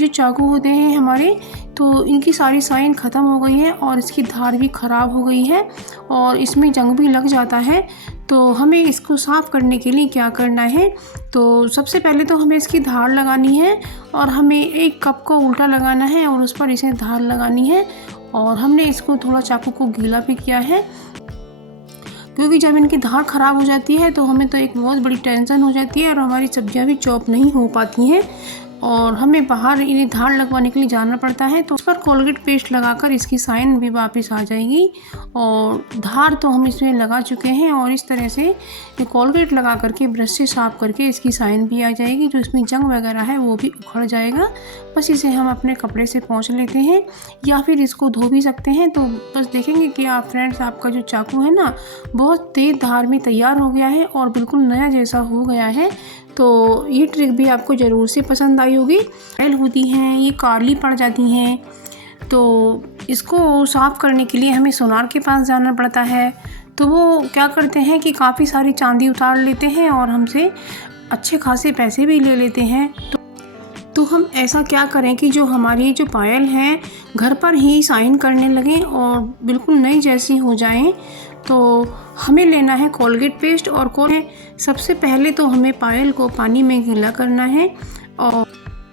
जो चाकू होते हैं हमारे, तो इनकी सारी शाइन ख़त्म हो गई है और इसकी धार भी ख़राब हो गई है और इसमें जंग भी लग जाता है। तो हमें इसको साफ़ करने के लिए क्या करना है, तो सबसे पहले तो हमें इसकी धार लगानी है और हमें एक कप को उल्टा लगाना है और उस पर इसे धार लगानी है। और हमने इसको थोड़ा चाकू को गीला भी किया है, क्योंकि जब इनकी धार ख़राब हो जाती है तो हमें तो एक बहुत बड़ी टेंशन हो जाती है और हमारी सब्जियां भी चॉप नहीं हो पाती हैं और हमें बाहर इन्हें धार लगवाने के लिए जाना पड़ता है। तो उस पर कोलगेट पेस्ट लगाकर इसकी शाइन भी वापस आ जाएगी। और धार तो हम इसमें लगा चुके हैं और इस तरह से कोलगेट लगा करके ब्रश से साफ़ करके इसकी शाइन भी आ जाएगी। जो इसमें जंग वगैरह है वो भी उखड़ जाएगा। बस इसे हम अपने कपड़े से पोंछ लेते हैं या फिर इसको धो भी सकते हैं। तो बस देखेंगे कि आप फ्रेंड्स, आपका जो चाकू है ना बहुत तेज़ धार में तैयार हो गया है और बिल्कुल नया जैसा हो गया है। तो ये ट्रिक भी आपको ज़रूर से पसंद आई होगी। फाइल होती हैं ये काली पड़ जाती हैं, तो इसको साफ़ करने के लिए हमें सोनार के पास जाना पड़ता है। तो वो क्या करते हैं कि काफ़ी सारी चांदी उतार लेते हैं और हमसे अच्छे खासे पैसे भी ले लेते हैं। तो हम ऐसा क्या करें कि जो हमारी जो पायल हैं घर पर ही शाइन करने लगें और बिल्कुल नई जैसी हो जाएं। तो हमें लेना है कोलगेट पेस्ट और सबसे पहले तो हमें पायल को पानी में गीला करना है और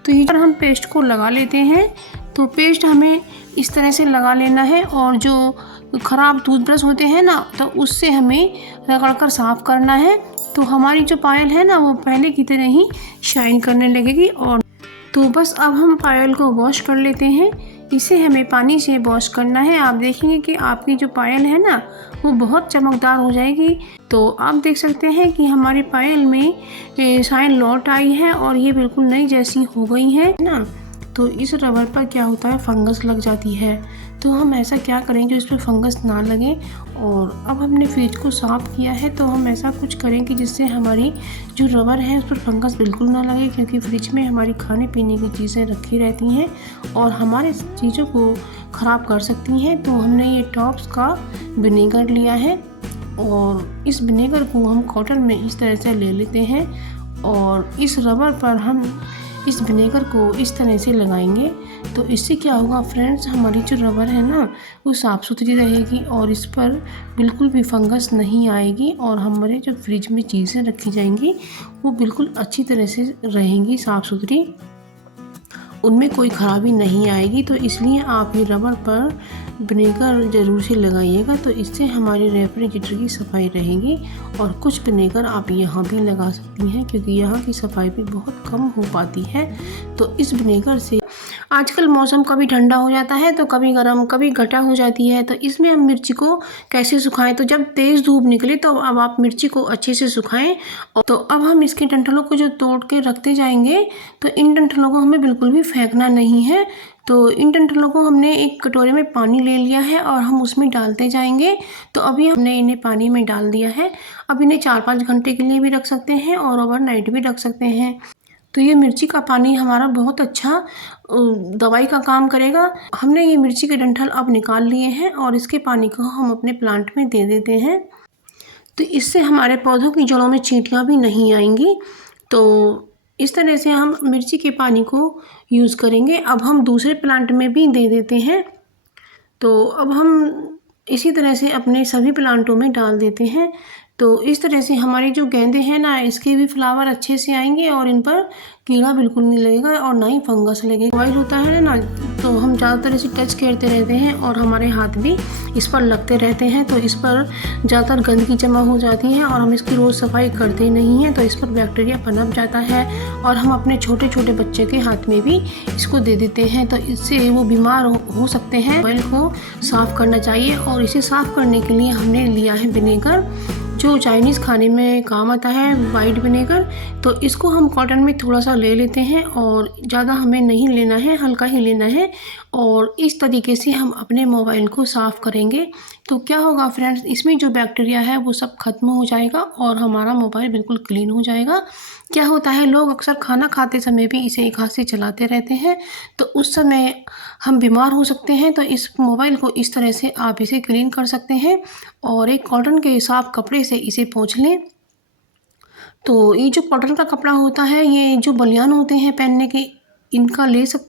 तो ये हम पेस्ट को लगा लेते हैं। तो पेस्ट हमें इस तरह से लगा लेना है और जो ख़राब टूथब्रश होते हैं ना, तो उससे हमें रगड़ कर साफ़ करना है। तो हमारी जो पायल है ना वो पहले की तरह ही शाइन करने लगेगी। और तो बस अब हम पायल को वॉश कर लेते हैं। इसे हमें पानी से वॉश करना है। आप देखेंगे कि आपकी जो पायल है ना वो बहुत चमकदार हो जाएगी। तो आप देख सकते हैं कि हमारी पायल में शाइन लौट आई है और ये बिल्कुल नई जैसी हो गई है ना। तो इस रबर पर क्या होता है, फंगस लग जाती है। तो हम ऐसा क्या करें जो इस पर फंगस ना लगे। और अब हमने फ्रिज को साफ़ किया है तो हम ऐसा कुछ करें कि जिससे हमारी जो रबर है उस पर फंगस बिल्कुल ना लगे, क्योंकि फ्रिज में हमारी खाने पीने की चीज़ें रखी रहती हैं और हमारे चीज़ों को ख़राब कर सकती हैं। तो हमने ये टॉप्स का विनेगर लिया है और इस विनेगर को हम कॉटन में इस तरह से ले लेते हैं और इस रबर पर हम इस विनेगर को इस तरह से लगाएंगे। तो इससे क्या होगा फ्रेंड्स, हमारी जो रबर है ना वो साफ़ सुथरी रहेगी और इस पर बिल्कुल भी फंगस नहीं आएगी और हमारे जो फ्रिज में चीज़ें रखी जाएंगी वो बिल्कुल अच्छी तरह से रहेंगी, साफ़ सुथरी, उनमें कोई ख़राबी नहीं आएगी। तो इसलिए आप ये रबर पर विनेगर ज़रूर से लगाइएगा। तो इससे हमारी रेफ्रिजरेटर की सफाई रहेगी। और कुछ विनेगर आप यहाँ भी लगा सकती हैं, क्योंकि यहाँ की सफाई भी बहुत कम हो पाती है। तो इस विनेगर से आजकल मौसम कभी ठंडा हो जाता है तो कभी गर्म, कभी घटा हो जाती है। तो इसमें हम मिर्ची को कैसे सुखाएं, तो जब तेज़ धूप निकले तो अब आप मिर्ची को अच्छे से सुखाएं। तो अब हम इसके डंठलों को जो तोड़ के रखते जाएंगे, तो इन डंठलों को हमें बिल्कुल भी फेंकना नहीं है। तो इन डंठलों को हमने एक कटोरे में पानी ले लिया है और हम उसमें डालते जाएंगे। तो अभी हमने इन्हें पानी में डाल दिया है। अब इन्हें 4-5 घंटे के लिए भी रख सकते हैं और ओवरनाइट भी रख सकते हैं। तो ये मिर्ची का पानी हमारा बहुत अच्छा दवाई का काम करेगा। हमने ये मिर्ची के डंठल अब निकाल लिए हैं और इसके पानी को हम अपने प्लांट में दे देते हैं। तो इससे हमारे पौधों की जड़ों में चींटियाँ भी नहीं आएंगी। तो इस तरह से हम मिर्ची के पानी को यूज़ करेंगे। अब हम दूसरे प्लांट में भी दे देते हैं। तो अब हम इसी तरह से अपने सभी प्लांटों में डाल देते हैं। तो इस तरह से हमारे जो गेंदे हैं ना, इसके भी फ्लावर अच्छे से आएंगे और इन पर कीड़ा बिल्कुल नहीं लगेगा और ना ही फंगस लगेगा। ऑयल होता है ना, तो हम ज़्यादातर इसे टच करते रहते हैं और हमारे हाथ भी इस पर लगते रहते हैं। तो इस पर ज़्यादातर गंदगी जमा हो जाती है और हम इसकी रोज़ सफाई करते नहीं हैं, तो इस पर बैक्टीरिया पनप जाता है और हम अपने छोटे छोटे बच्चे के हाथ में भी इसको दे देते हैं। तो इससे वो बीमार हो सकते हैं। ऑयल को साफ़ करना चाहिए और इसे साफ़ करने के लिए हमने लिया है विनेगर, जो चाइनीज़ खाने में काम आता है, वाइट विनेगर। तो इसको हम कॉटन में थोड़ा सा ले लेते हैं और ज़्यादा हमें नहीं लेना है, हल्का ही लेना है। और इस तरीके से हम अपने मोबाइल को साफ़ करेंगे। तो क्या होगा फ्रेंड्स, इसमें जो बैक्टीरिया है वो सब खत्म हो जाएगा और हमारा मोबाइल बिल्कुल क्लीन हो जाएगा। क्या होता है, लोग अक्सर खाना खाते समय भी इसे एक हाथ से चलाते रहते हैं, तो उस समय हम बीमार हो सकते हैं। तो इस मोबाइल को इस तरह से आप इसे क्लीन कर सकते हैं और एक कॉटन के साफ कपड़े से इसे पोंछ लें। तो ये जो कॉटन का कपड़ा होता है, ये जो बनियान होते हैं पहनने के, इनका ले सकते